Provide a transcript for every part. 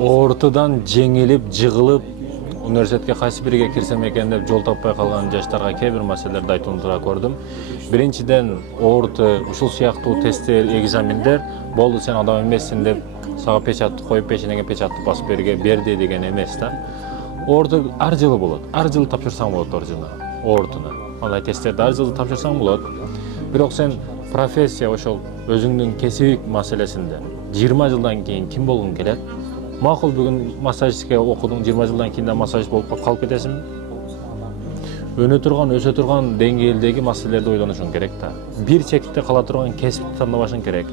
Ортадан жеңилип, жыгылып, университетке кайсы бириге кирсем экен деп жол таппай калган жаштарга кээ бир маселелерди айтууну көрдүм. Биринчиден, орто ушул сыяктуу тесттер, экзамендер болду сен адам эмессиң деп сага печатты коюп, печенеге печатты басып берди деген эмес да. Орто ар жылы болот. Ар жылы тапшырсаң болот ортуна. Андай тесттерди ар жылы тапшырсаң болот. Бирок сен профессия ошол өзүңдүн кесип маселесинде 20 жылдан кийин ким болгуң келет? Макул бүгүн массажистке окудуң, 20 жылдан кийин да массажист болуп калып кетесиңби? Өнө турган, өсө турган деңгээлдеги маселелерди ойлонушуң керек да. Бир чекитте кала турган кесипти тандабашың керек.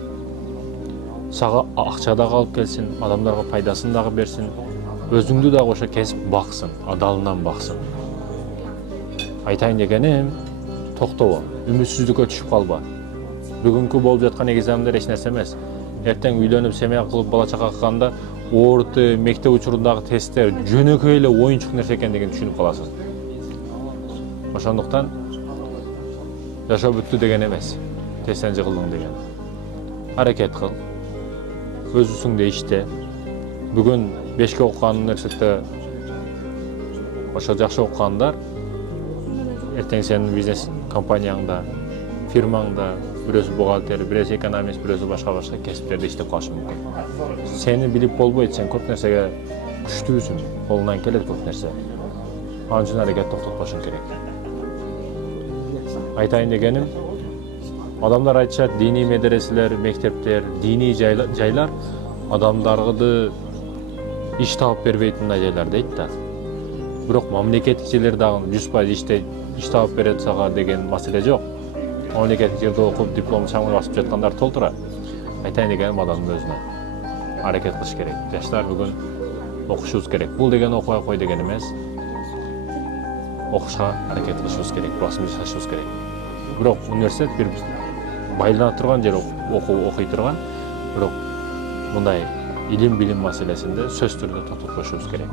Сага акча да калып келсин, адамдарга пайдасын дагы берсин, өзүңдү дагы ошо кесип баксын, адалынан баксын. Айтайын дегеним, токтобо, үмүтсүздүккө түшүп калба. Бүгүнкү болуп жаткан экзамендер эч нерсе эмес. Эртең үйлөнүп, семья кылып, бала чака кылганда орто, мектеп учурундагы тесттер жөнөкөй эле оюнчук нерсе экендигин түшүнүп каласың. Ошондуктан жашоо бүттү деген эмес, тесттен жыгылдың деген. Аракет кыл, өз үстүңдө иште. Бүгүн 5ке окуган университетте ошо жакшы окугандар эртең сенин бизнес компанияңда, фирмаңда бирөөсү бухгалтер, бирөөсү экономист, бирөөсү башка кесиптерде иштеп калышы мүмкүн. Сени билип болбойт, сен көп нерсеге күчтүүсүң, колуңан келет көп нерсе. Ал үчүн аракет токтотпошуң керек. Айтайын дегеним, адамдар айтышат, диний медреселер, мектептер, диний жайлар адамдарды иш таап бербейт мындай жайлар дейт да. Бирок мамлекеттик жерлер дагы 100% иш таап берет сага деген маселе жок. Мамлекеттик жерде окуп, диплом чаңын басып жаткандар толтура. Айтайын дегеним адамдын өзүнө аракет кылыш керек. Жаштар бүгүн окушубуз керек. Бул деген окубай кой деген эмес. Окушка аракет кылышыбыз керек, басым жасашыбыз керек. Бирок университет бир байлана турган жер, окуй турган. Бирок мындай илим билим маселесинде сөз түрүндө токтотпошубуз керек.